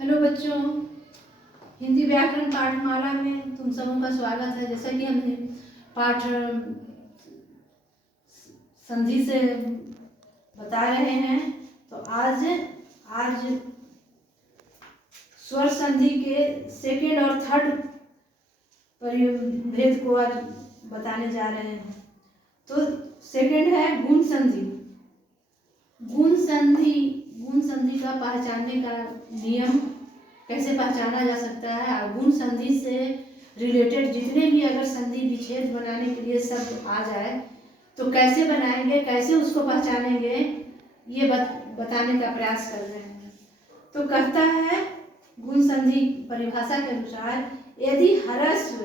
Hello बच्चों, हिंदी व्याकरण पाठमाला में तुम सबों का स्वागत है। जैसा कि हमने पाठ संधि से बता रहे हैं, तो आज स्वर संधि के सेकेंड और थर्ड परिभेद को आज बताने जा रहे हैं। तो सेकेंड है गुण संधि। गुण संधि का पहचानने का नियम कैसे पहचाना जा सकता है, और गुण संधि से रिलेटेड जितने भी अगर संधि विच्छेद बनाने के लिए शब्द आ जाए तो कैसे बनाएंगे, कैसे उसको पहचानेंगे, ये बताने का प्रयास कर रहे हैं। तो कहता है गुण संधि परिभाषा के अनुसार, यदि ह्रस्व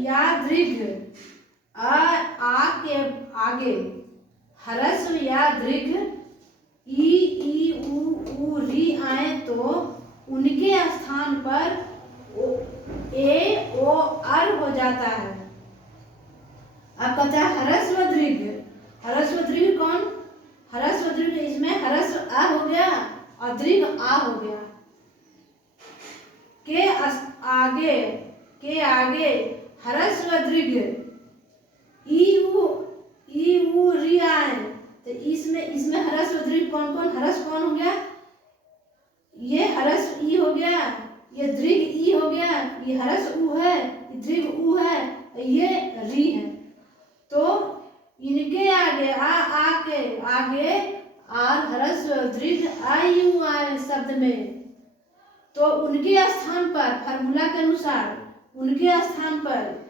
या दीर्घ आ के आगे ह्रस्व या दीर्घ ई उ री आए तो उनके स्थान पर ए ओ अर हो जाता है। अब कहता है ह्रस्व दीर्घ कौन? ह्रस्व दीर्घ, इसमें ह्रस्व अ हो गया और दीर्घ आ हो गया। के आगे ह्रस्व दीर्घ ई उ री आए तो इसमें ह्रस्व दीर्घ कौन ह्रस्व कौन हो गया? ये ह्रस्व ई हो गया, ये दीर्घ ई हो गया, ये ह्रस्व उ है, ये दीर्घ उ है, ये री है। तो इनके आगे आ के आगे आर ह्रस्व दीर्घ आई उ आए शब्द में, तो उनके स्थान पर फार्मूला के अनुसार उनके स्थान पर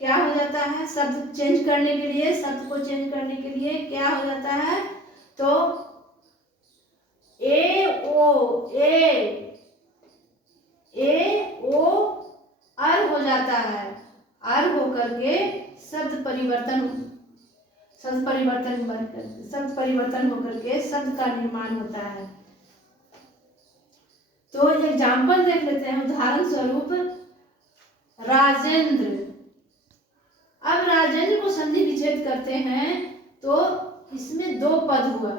क्या हो जाता है? शब्द को चेंज करने के लिए क्या हो जाता है? तो ए ओ अर हो जाता है। अर होकर के शब्द परिवर्तन होकर के शब्द का निर्माण होता है। तो एग्जाम्पल देख लेते हैं। उदाहरण स्वरूप राजेंद्र। अब राजेंद्र को संधि विच्छेद करते हैं तो इसमें दो पद हुआ।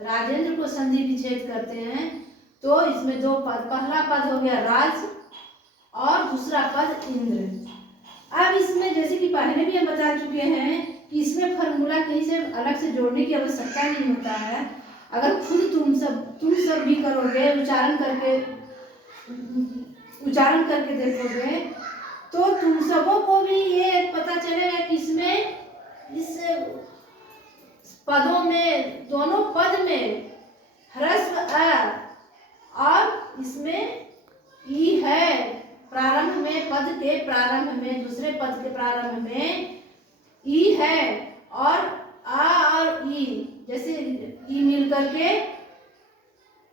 राजेंद्र को संधि विच्छेद करते हैं तो इसमें दो पद, पहला पद हो गया राज और दूसरा पद इंद्र। अब इसमें जैसे कि पहले भी हम बता चुके हैं कि इसमें फार्मूला कहीं से अलग से जोड़ने की आवश्यकता नहीं होता है। अगर खुद तुम सब भी करोगे, उच्चारण करके देखोगे तो तुम सबों को भी ये पता चलेगा कि इसमें इस पदों में, दोनों पद में ह्रस्व अ और इसमें ई है। प्रारंभ में, पद के प्रारंभ में, दूसरे पद के प्रारंभ में ई है, और आ और ई जैसे ई मिलकर के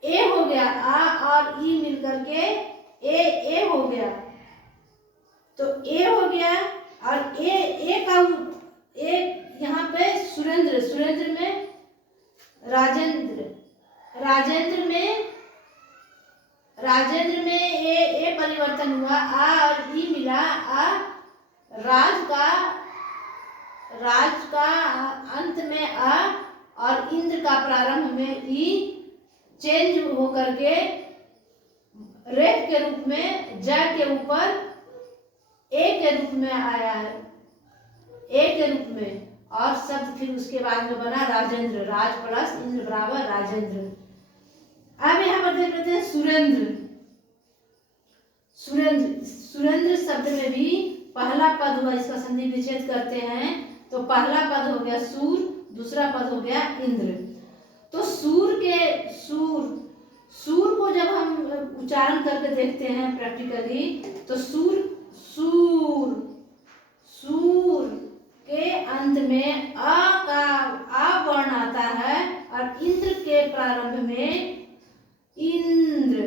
ए हो गया, आ और ई मिलकर के ए हो गया। तो ए हो गया और ए का यहाँ पे सुरेंद्र में राजेंद्र में ए परिवर्तन हुआ, आ और ई मिला। आ राज का अंत में आ और इंद्र का प्रारंभ में ई चेंज होकर के रेफ के रूप में ज के ऊपर ए के रूप में आया है, ए के रूप में, और शब्द फिर उसके बाद में बना राजेंद्र। राज प्लस इंद्र बराबर राजेंद्र। अब यहाँ पर देख लेते हैं सुरेंद्र शब्द में भी पहला पद हुआ, इसका संधि विच्छेद करते हैं तो पहला पद हो गया सूर, दूसरा पद हो गया इंद्र। तो सूर को जब हम उच्चारण करके देखते हैं प्रैक्टिकली, तो सूर के अंत में आ वर्ण आता है और इंद्र के प्रारंभ में इंद्र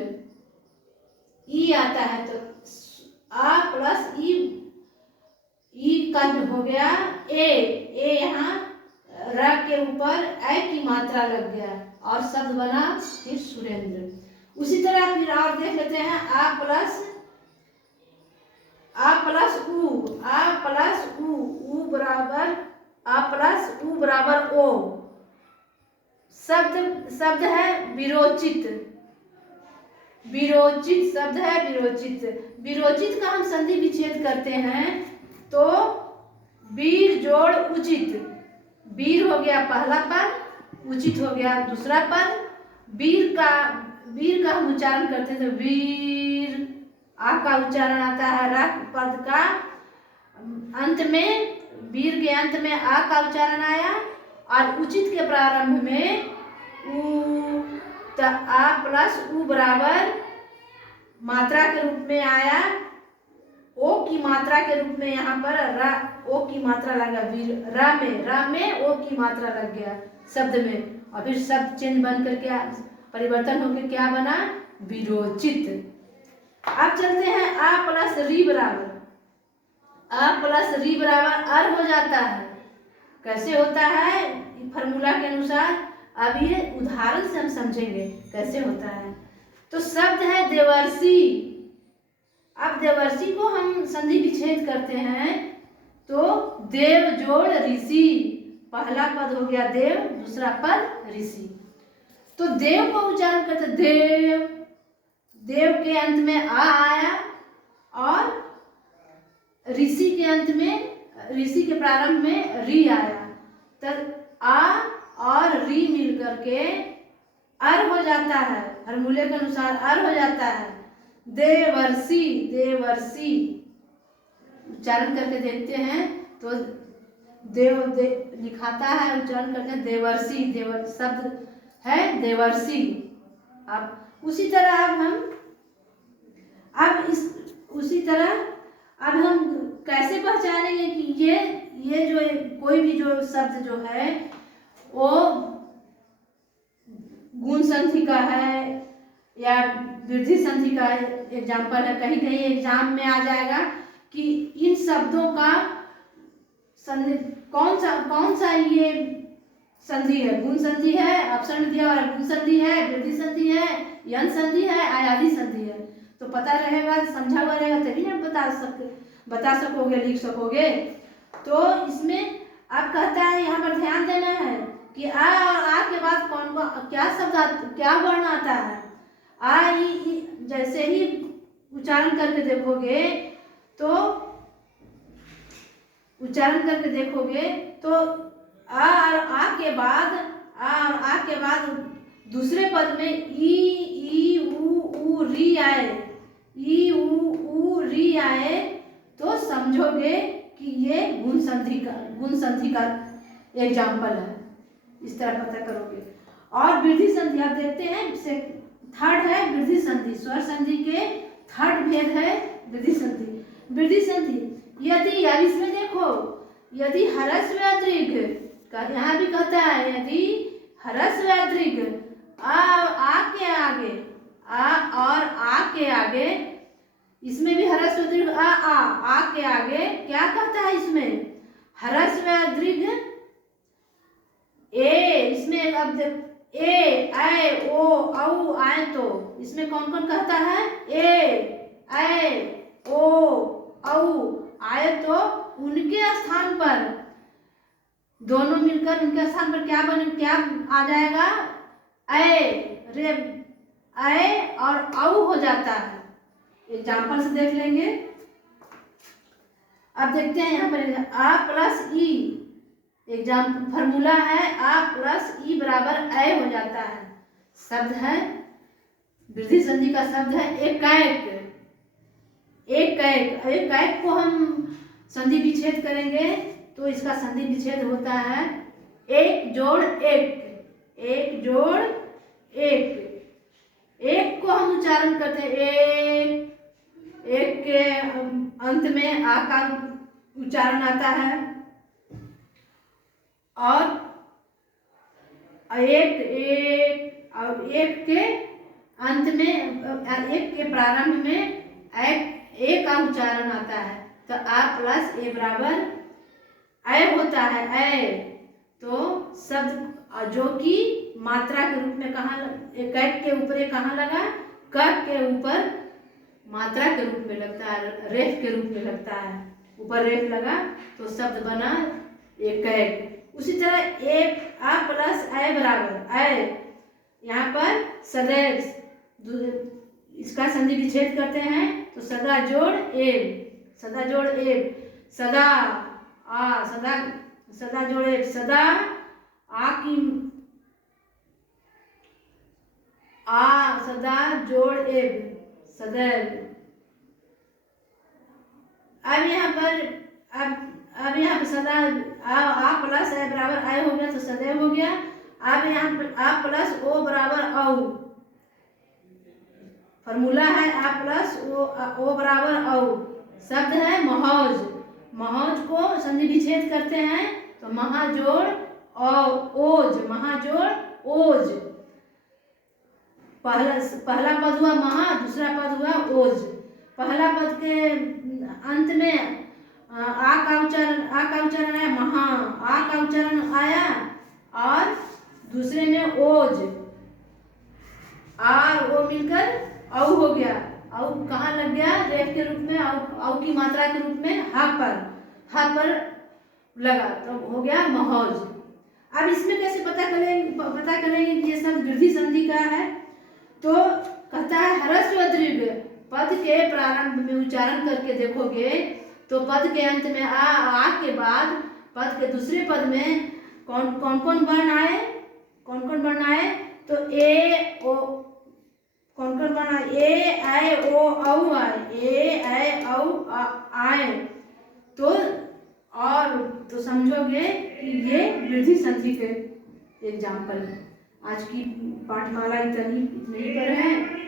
ई आता है। तो आ प्लस ई का हो गया ए यहाँ र के ऊपर ए की मात्रा लग गया और शब्द बना फिर सुरेंद्र। उसी तरह फिर और देख लेते हैं आ प्लस उ बराबर ओ। शब्द है विरोचित। विरोचित शब्द है विरोचित। विरोचित का हम संधि विच्छेद करते हैं तो वीर जोड़ उचित। वीर हो गया पहला पद, उचित हो गया दूसरा पद। वीर का हम उच्चारण करते हैं तो वीर, आ का उच्चारण आता है। रा पद का अंत में, वीर के अंत में आ का उच्चारण आया और उचित के प्रारंभ में उ, तो आ प्लस उ बराबर मात्रा के रूप में आया। ओ की मात्रा के रूप में यहाँ पर रा, ओ की मात्रा लगा वीर, रा में ओ की मात्रा लग गया शब्द में, और फिर शब्द चिन्ह बन करके परिवर्तन होकर क्या बना, विरोचित। अब चलते हैं आ प्लस री बराबर, आ प्लस री बराबर अर हो जाता है। कैसे होता है फॉर्मूला के अनुसार, अब ये उदाहरण से हम समझेंगे कैसे होता है। तो शब्द है देवर्षि। अब देवर्षि को हम संधि विच्छेद करते हैं तो देव जोड़ ऋषि, पहला पद हो गया देव, दूसरा पद ऋषि। तो देव को उच्चारण करते देव, देव के अंत में आ आया और ऋषि के अंत में, ऋषि के प्रारंभ में री आया, तो आ और री मिल करके अर हो जाता है। फॉर्मूले के अनुसार अर हो जाता है देवर्षि। देवर्षि उच्चारण करके देखते हैं तो लिखाता है, उच्चारण करते हैं देवर्षि, देवर शब्द है देवर्षि। अब उसी तरह उसी तरह अब हम कैसे पहचानेंगे कि ये जो कोई भी जो शब्द जो है वो गुण संधि का है या वृद्धि संधि का एग्जाम्पल है। कहीं कहीं एग्जाम में आ जाएगा कि इन शब्दों का संधि कौन सा ये संधि है, गुण संधि है, ऑप्शन दिया और गुण संधि है, वृद्धि संधि है, यन संधि है, आयादी संधि है। तो पता रहेगा, समझा हुआ रहेगा तभी ना बता सकोगे, लिख सकोगे। तो इसमें अब कहता है यहाँ पर ध्यान देना है कि आ और आ के बाद क्या शब्द क्या वर्ण आता है। आ ई जैसे ही उच्चारण करके देखोगे तो आ और आ के बाद दूसरे पद में ई उ री आए, ई उ री आए तो समझोगे कि ये गुण संधि का एग्जाम्पल है। इस तरह पता करोगे। और वृद्धि संधि आप देखते हैं, थर्ड है वृद्धि संधि। स्वर संधि के थर्ड भेद है वृद्धि संधि। वृद्धि संधि यदि, अब इसमें देखो, यदि ह्रस्व दीर्घ का यहाँ भी कहता है, यदि ह्रस्व दीर्घ आ के आगे, आ और आ के आगे, इसमें भी ह्रस्व दीर्घ आ के आगे क्या कहता है, इसमें ह्रस्व दीर्घ ए, इसमें अब ए ऐ ओ औ आए तो इसमें कौन कौन कहता है, ए ऐ ओ औ आए तो उनके स्थान पर, दोनों मिलकर उनके स्थान पर क्या आ जाएगा, ऐ रे ऐ और औ हो जाता है। एग्जाम्पल से देख लेंगे। अब देखते हैं यहाँ पर आ प्लस ई, एग्जाम्पल फॉर्मूला है आ प्लस ई बराबर ऐ हो जाता है। शब्द है वृद्धि संधि का शब्द है एकाएक। एकाएक को हम संधि विच्छेद करेंगे तो इसका संधि विच्छेद होता है एक जोड़ एक, एक जोड़ एक। एक को हम उच्चारण करते हैं एक के अंत में आ का उच्चारण आता है और एक के अंत में, एक के प्रारंभ में ए का उच्चारण आता है। तो आ प्लस ए बराबर ऐ होता है, ऐ। तो शब्द जो कि मात्रा के रूप में कहाँ, कैक के ऊपर कहाँ लगा, क के ऊपर मात्रा के रूप में लगता है, रेफ के रूप में लगता है, ऊपर रेफ लगा तो शब्द बना एक। उसी तरह एक आ प्लस ऐ बराबर ऐ, यहाँ पर सदैव इसका संधि विच्छेद करते हैं तो सदा जोड़ एब, सदा जोड़ एब, सदा आ, सदा सदा जोड़ एब, सदा आ की आ, सदा जोड़ एब, सदैव। अब यहाँ पर अब यहाँ पर सदा आ प्लस ए बराबर आय हो गया तो सदैव हो गया। अब यहाँ पर आ प्लस ओ बराबर औ, फॉर्मूला है आ प्लस ओ बराबर औ, शब्द है महौज, महौज को संधि विच्छेद करते हैं तो महाजोड़ ओज, महाजोड़ ओज, पहला पद हुआ महा, दूसरा पद हुआ ओज। पहला पद के अंत में आ का उच्चारण आया महा, आ का उच्चारण आया, और दूसरे में ओज, आर ओ मिलकर औ हो गया। औ कहाँ लग गया? रेफ के रूप में, औ की मात्रा के रूप में हा पर लगा तो हो गया महौज। अब इसमें कैसे पता करेंगे कि ये सब वृद्धि संधि का है? तो कहता है ह्रस्व दीर्घ पद के प्रारंभ में उच्चारण करके देखोगे तो पद के अंत में आ के बाद पद के दूसरे पद में कौन कौन वर्ण आए? तो ए ओ, कौन वर्ण आए? ए आए ओ औ आए, ए आए औ आए। तो और तो समझोगे कि ये वृद्धि संधि के एग्जाम्पल है। आज की पाठमाला इतनी पर है।